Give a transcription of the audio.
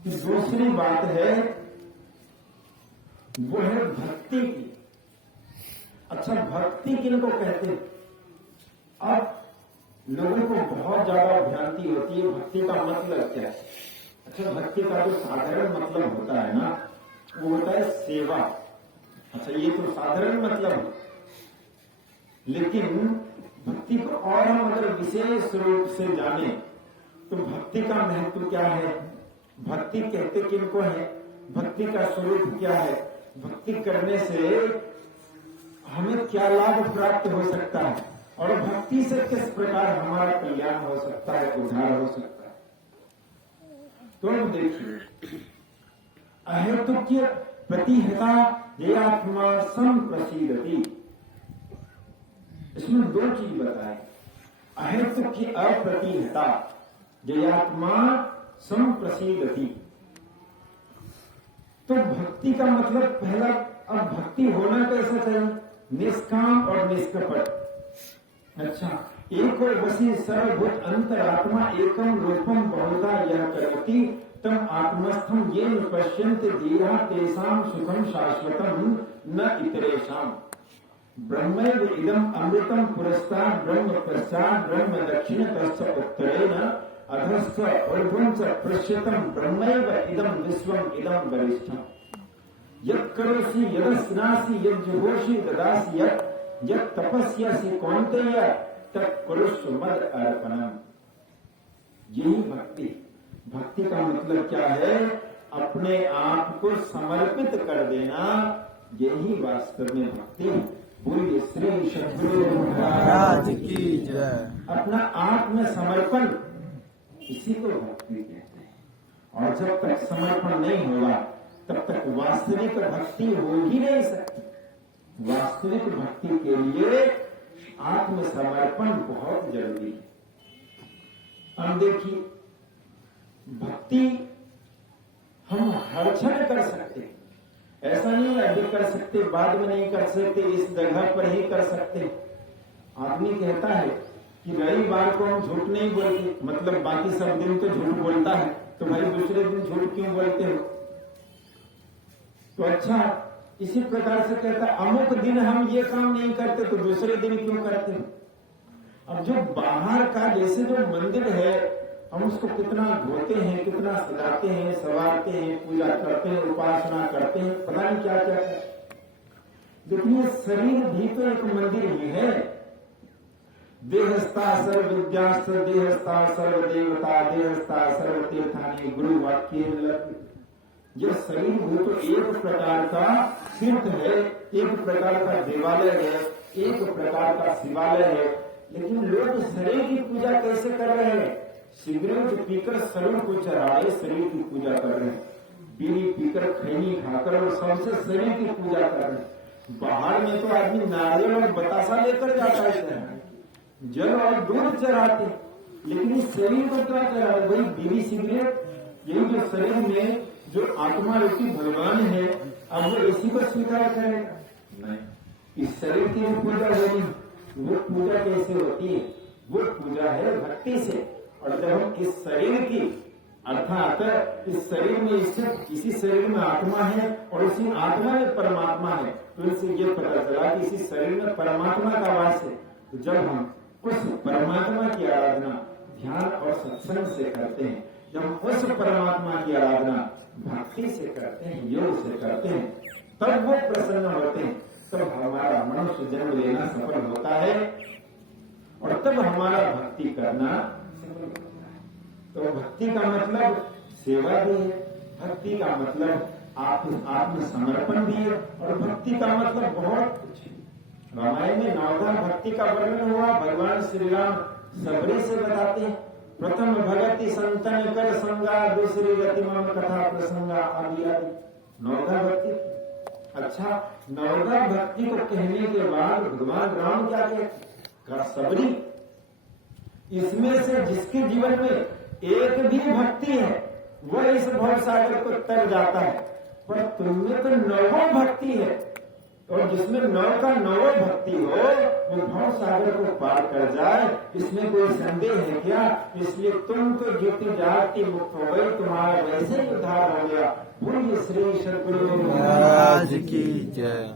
कि दूसरी बात है वो है भक्ति की। अच्छा, भक्ति किनको कहते हैं? अब लोगों को बहुत ज्यादा भ्रांति होती है भक्ति का मतलब क्या है। अच्छा, भक्ति का जो साधारण मतलब होता है ना, वो होता है सेवा। अच्छा, ये तो साधारण मतलब है, लेकिन भक्ति को और हम अगर विशेष रूप से जाने तो भक्ति का महत्व क्या है, भक्ति कहते किनको है, भक्ति का स्वरूप क्या है, भक्ति करने से हमें क्या लाभ प्राप्त हो सकता है, और भक्ति से किस प्रकार हमारा कल्याण हो सकता है, उद्धार हो सकता है। तो हम देखिए, अहेतुक्य प्रतिहता ये आत्मा संप्रसीदति, इसमें दो चीज बताए। अहेतुक्य अप्रतिहता जयात्मा संप्रसीदति। तो भक्ति का मतलब पहला, अब भक्ति होना कैसा चाहिए, निष्काम और निष्कपट। अच्छा, एको वसी सर्वभूत अंतरात्मा एकम रूपम बहुधा यह करती तम आत्मस्थम ये पश्यन्ते धीरा तेषां सुखम शाश्वतम न इतरेषाम। ब्रह्मैव इदम अमृतम पुरस्तात् ब्रह्म पश्चात् ब्रह्म दक्षिणतश्च उत्तरेण अधश्च ऊर्ध्वं च पृष्ठतम ब्रह्मैव इदम विश्वम इदम वरिष्ठम। यत् करोषि यदस्नासि यज्जुहोषि ददासि यत् तपस्यासि कौन्तेय तत् कुरुष्व मद अर्पणम्। यही भक्ति। भक्ति का मतलब क्या है, अपने आप को समर्पित कर देना, यही वास्तव में भक्ति। बोलिए श्री सद्गुरु महाराज की जय। अपना आत्म समर्पण, इसी को भक्ति कहते हैं। और जब तक समर्पण नहीं होगा तब तक वास्तविक भक्ति हो ही नहीं सकती। वास्तविक भक्ति के लिए आत्मसमर्पण बहुत जरूरी है। अब देखिए, भक्ति हम हर क्षण कर सकते हैं, ऐसा नहीं है अभी कर सकते बाद में नहीं कर सकते, इस जगह पर ही कर सकते। आदमी कहता है कि रविवार को हम झूठ नहीं बोलते, मतलब बाकी सब दिन तो झूठ बोलता है, तो भाई दूसरे दिन झूठ क्यों बोलते हो? तो अच्छा, इसी प्रकार से कहता है अमुक दिन हम ये काम नहीं करते तो दूसरे दिन क्यों करते हो? अब जो बाहर का, जैसे जो मंदिर है, हम उसको कितना धोते हैं, कितना सजाते हैं, संवारते हैं, पूजा करते हैं, उपासना करते हैं, पता नहीं क्या क्या करते हैं। लेकिन ये शरीर भी तो एक मंदिर ही है। देहस्था सर्व विद्यास्त्र देहस्था सर्व देवता देहस्था सर्व तीर्थानि गुरु वाक्य। यह शरीर भी तो एक प्रकार का तीर्थ है, एक प्रकार का देवालय है, एक प्रकार का शिवालय है। लेकिन लोग शरीर की पूजा कैसे कर रहे हैं? सिगरेट पीकर शरीर को चढ़ाए शरीर की पूजा कर रहे हैं, बीड़ी पीकर खैनी खाकर और सबसे शरीर की पूजा कर रहे हैं। बाहर में तो आदमी नारियल और बतासा लेकर जाता है, जल और दूध चढ़ाते, लेकिन इस शरीर को क्या चढ़ा? वही बीड़ी सिगरेट, यही जो शरीर में जो आत्मा रूपी भगवान है, अब वो इसी को स्वीकार करेगा? नहीं, इस शरीर की पूजा होगी। वो पूजा कैसे होती है? वो पूजा है भक्ति से। और जब हम इस शरीर की, अर्थात इस शरीर में इसी शरीर में आत्मा है और इसी आत्मा में परमात्मा है, तो इससे ये पता चला कि इसी शरीर में परमात्मा का वास है। तो जब हम उस परमात्मा की आराधना ध्यान और सत्संग से करते हैं, जब हम उस परमात्मा की आराधना भक्ति से करते हैं, योग से करते हैं, तब वो प्रसन्न होते हैं, तब हमारा मनुष्य जन्म लेना सफल होता है और तब हमारा भक्ति करना सफल होता है। तो भक्ति का मतलब सेवा भी है, भक्ति का मतलब आत्मसमर्पण भी है, और भक्ति का मतलब बहुत कुछ है। रामायण में नवधा भक्ति का वर्णन हुआ। भगवान श्री राम सबरी से बताते हैं, प्रथम भगति संतन कर संगा दूसरी गति मम कथा प्रसंगा आदि आदि। नवधा भक्ति, अच्छा, नवधा भक्ति को कहने के बाद भगवान राम क्या कहते? सबरी, इसमें से जिसके जीवन में एक भी भक्ति है वह इस भव सागर को तर जाता है, पर तुमने तो नवों भक्ति है, और जिसमें नौ का नौ भक्ति हो वो भव सागर को पार कर जाए, इसमें कोई संदेह है क्या? इसलिए तुम तो जीती जाती मुक्त हो गई, तुम्हारा वैसे ही उद्धार हो गया। बोलिए श्री सद्गुरु महाराज की जय।